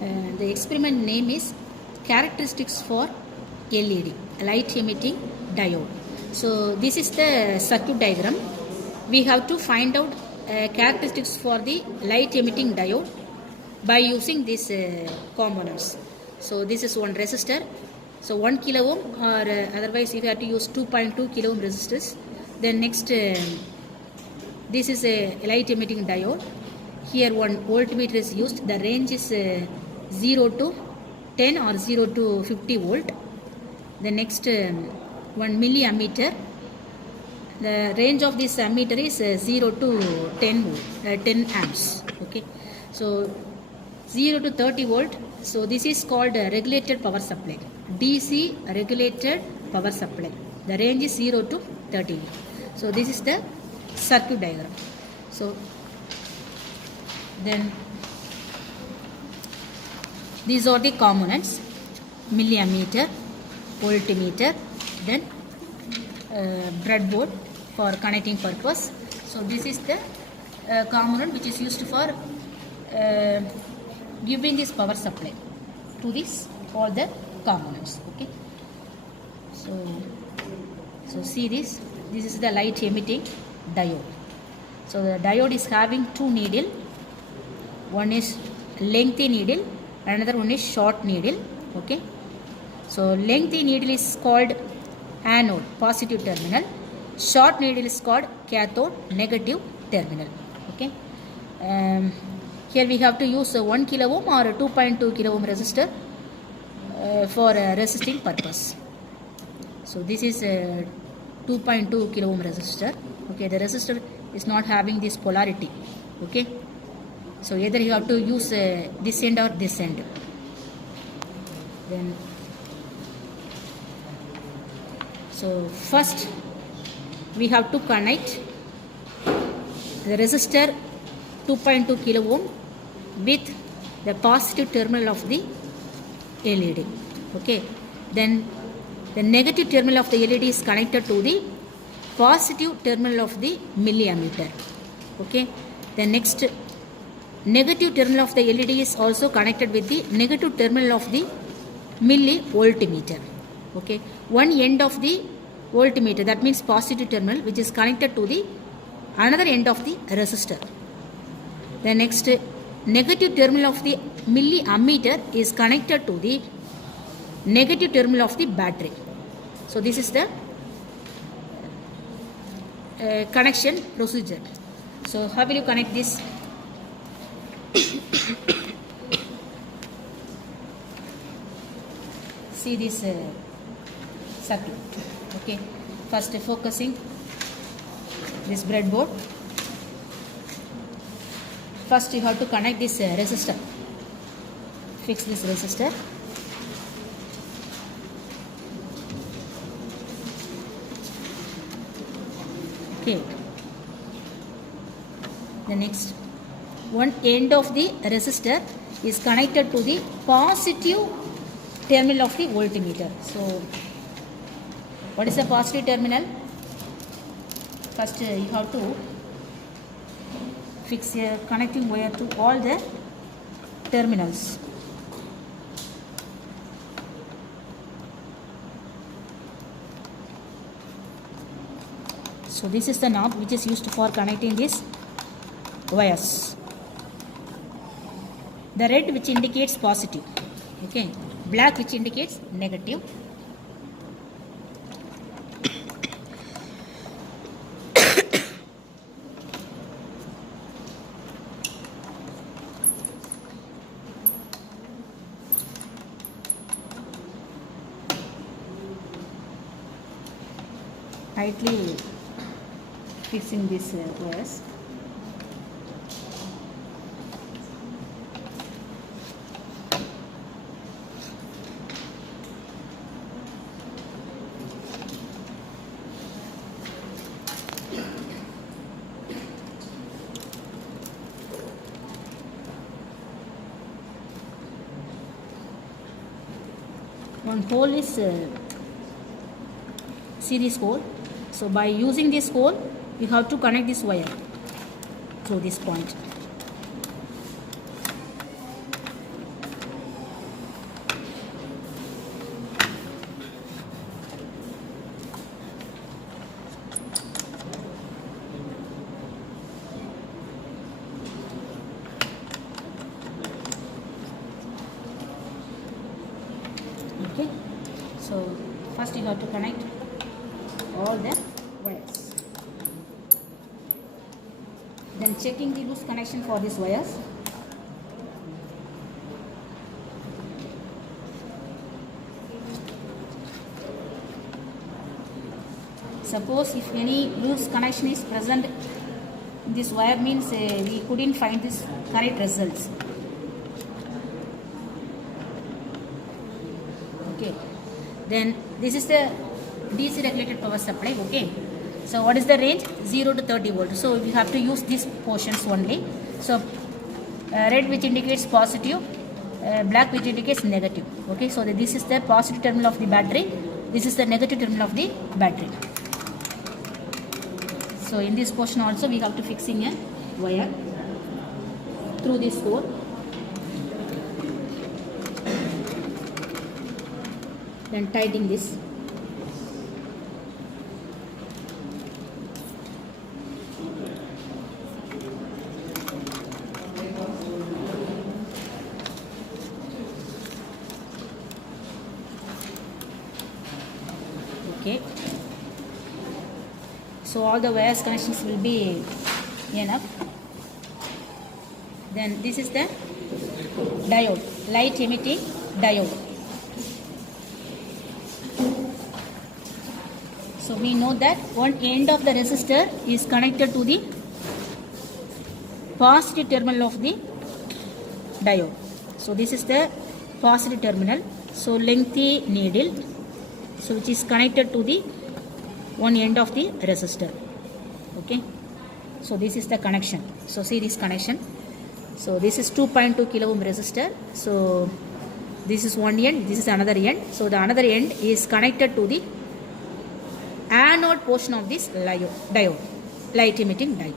The experiment name is characteristics for LED, light emitting diode. So this is the circuit diagram. We have to find out characteristics for the light emitting diode by using these components. So this is one resistor. So 1 kilo ohm, or otherwise if you have to use 2.2 kilo ohm resistors. Then next this is a light emitting diode. Here one voltmeter is used. The range is 0 to 10 or 0 to 50 volt. The next 1 milliammeter. The range of this ammeter is 0 to 10 volt, 10 amps. Okay, so 0 to 30 volt. So this is called regulated power supply, DC regulated power supply. The range is 0 to 30. So this is the circuit diagram. So then these are the components: milliammeter, voltmeter, then breadboard for connecting purpose. So this is the component which is used for giving this power supply to this all the components. Okay, so see this is the light emitting diode. So the diode is having two needle. One is lengthy needle, another one is short needle. Okay, so lengthy needle is called anode, positive terminal. Short needle is called cathode, negative terminal. Okay, here we have to use 1 kilo ohm or 2.2 kilo ohm resistor for resisting purpose. So this is a 2.2 kilo ohm resistor. Okay, the resistor is not having this polarity. Okay, so either you have to use this end or this end. Then so first we have to connect the resistor 2.2 kilo ohm with the positive terminal of the LED. Okay, then the negative terminal of the LED is connected to the positive terminal of the milliammeter. Okay, the next negative terminal of the LED is also connected with the negative terminal of the millivoltmeter. Okay, one end of the voltmeter, that means positive terminal, which is connected to the another end of the resistor. The next negative terminal of the milliammeter is connected to the negative terminal of the battery. So this is the connection procedure. So how will you connect this? See this circuit. Okay, first focusing this breadboard. First you have to connect this resistor. Fix this resistor. Okay, the next one end of the resistor is connected to the positive terminal of the voltmeter. So what is the positive terminal? First you have to fix a connecting wire to all the terminals. So this is the knob which is used for connecting these wires. The red which indicates positive. Okay, black which indicates negative. Tightly fixing these wires. One hole is see this hole. So by using this hole, you have to connect this wire through this point. So first you have to connect all the wires. Then checking the loose connection for these wires. Suppose if any loose connection is present, this wire means we couldn't find this correct results. Okay. Then this is the DC regulated power supply. Okay. So what is the range? 0 to 30 volt. So we have to use these portions only. So red which indicates positive, black which indicates negative. Okay. So this is the positive terminal of the battery. This is the negative terminal of the battery. So in this portion also we have to fixing a wire through this hole. Then tightening this. Okay. So all the wires connections will be enough. Then this is the diode, light emitting diode. So we know that one end of the resistor is connected to the positive terminal of the diode. So this is the positive terminal. So lengthy needle, so which is connected to the one end of the resistor. Okay. So this is the connection. So see this connection. So this is 2.2 kilo ohm resistor. So this is one end, this is another end. So the another end is connected to the anode portion of this diode, light emitting diode.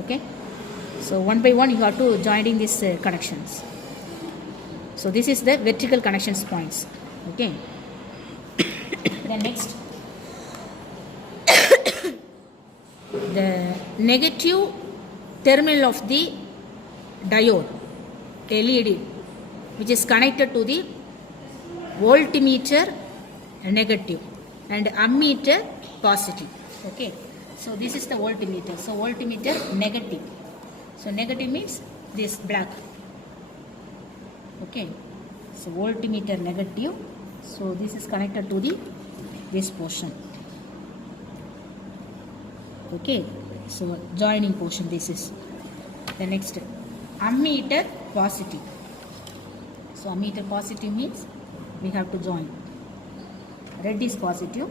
Okay. So one by one you have to join in these connections. So this is the vertical connections points. Okay. Then next, the negative terminal of the diode LED, which is connected to the voltmeter negative and ammeter positive. Okay. So this is the voltmeter. So voltmeter negative. So negative means this black. Okay. So voltmeter negative. So this is connected to the this portion. Okay. So joining portion this is. The next ammeter positive. So ammeter positive means we have to join. Red is positive.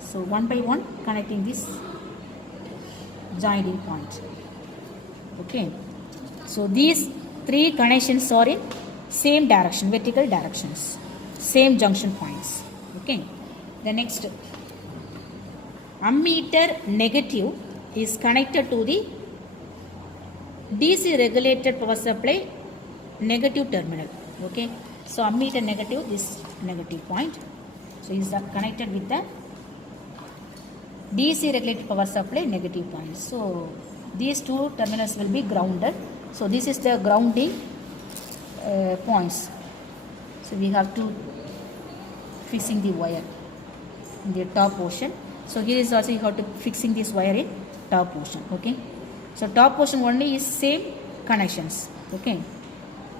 So one by one connecting this joining point. Okay. So these three connections are in same direction, vertical directions, same junction points. Okay. The next ammeter negative is connected to the DC regulated power supply negative terminal. Okay. So ammeter negative, this negative point. So is connected with the DC regulated power supply negative point. So these two terminals will be grounded. So this is the grounding points. So we have to fixing the wire in the top portion. So here is also you have to fixing this wire in top portion. Okay. So top portion only is same connections. Okay.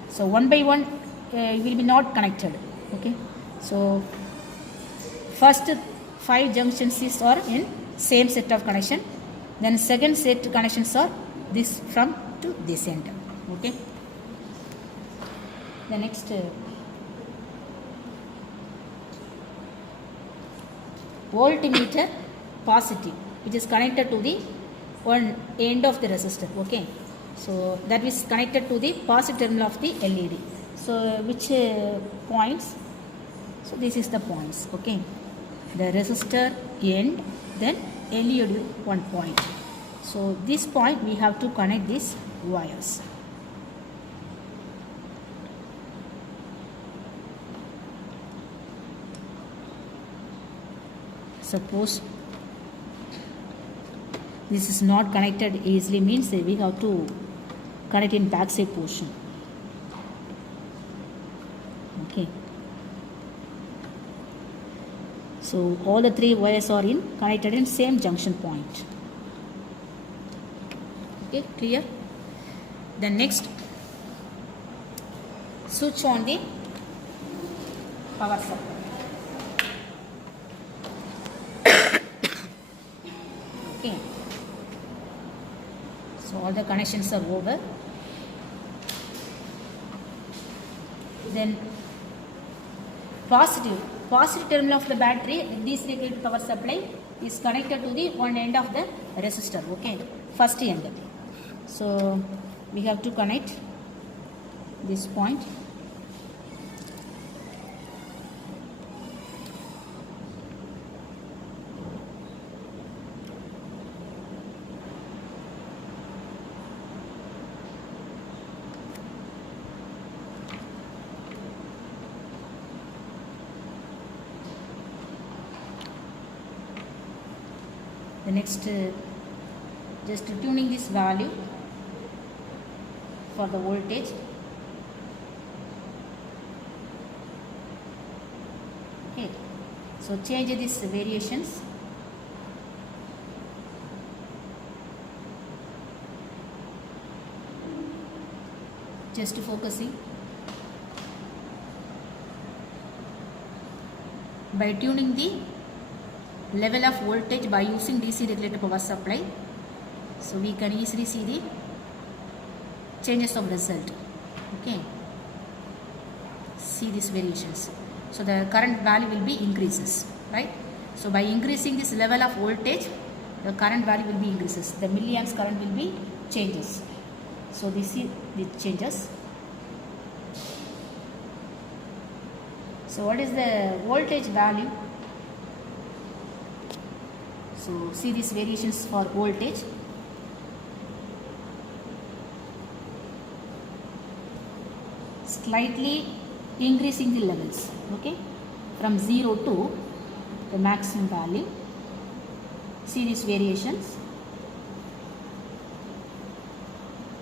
So one by one will be not connected. Okay. So first 5 junctions are in same set of connection. Then second set connections are this from to this end. Okay. The next voltmeter positive, which is connected to the one end of the resistor. Okay. So that is connected to the positive terminal of the LED. So which points? So this is the points. Okay. The resistor end, then LED one point. So this point we have to connect these wires. Suppose this is not connected easily, means we have to connect in backside portion. Okay. So all the three wires are connected in same junction point. Okay, clear? Then next, switch on the power supply. Okay. So all the connections are over. Then positive terminal of the battery, DC regulated power supply is connected to the one end of the resistor. Okay, first end. So we have to connect this point. The next, just tuning this value for the voltage. Okay, so change these variations. Just focusing. By tuning the level of voltage by using DC regulated power supply, so we can easily see the changes of result. Okay, see these variations. So the current value will be increases, right? So by increasing this level of voltage, the current value will be increases. The milliamps current will be changes. So this is the changes. So what is the voltage value? So see these variations for voltage. Slightly increasing the levels, okay, from 0 to the maximum value. See these variations.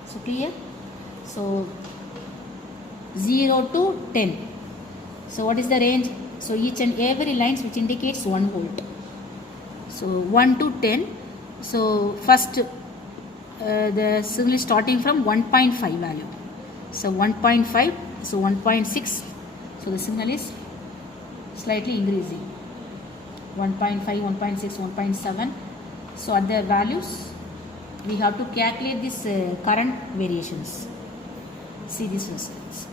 So clear? So 0 to 10. So what is the range? So each and every lines which indicates 1 volt. So 1 to 10. So first the signal is starting from 1.5 value. So 1.5, so 1.6. So the signal is slightly increasing. 1.5, 1.6, 1.7. So at the values, we have to calculate this current variations. See these results.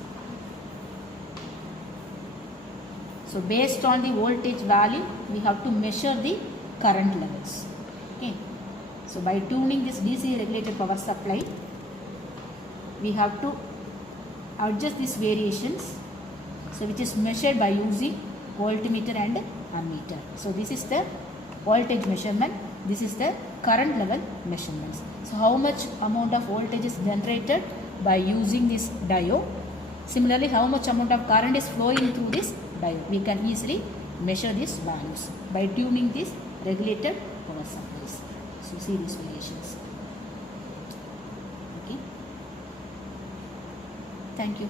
So based on the voltage value, we have to measure the current levels. Okay. So by tuning this DC regulated power supply, we have to adjust these variations, so which is measured by using voltmeter and ammeter. So this is the voltage measurement, this is the current level measurements. So how much amount of voltage is generated by using this diode. Similarly, how much amount of current is flowing through this diode. We can easily measure these values by tuning these regulated power supplies. So see these variations. Okay. Thank you.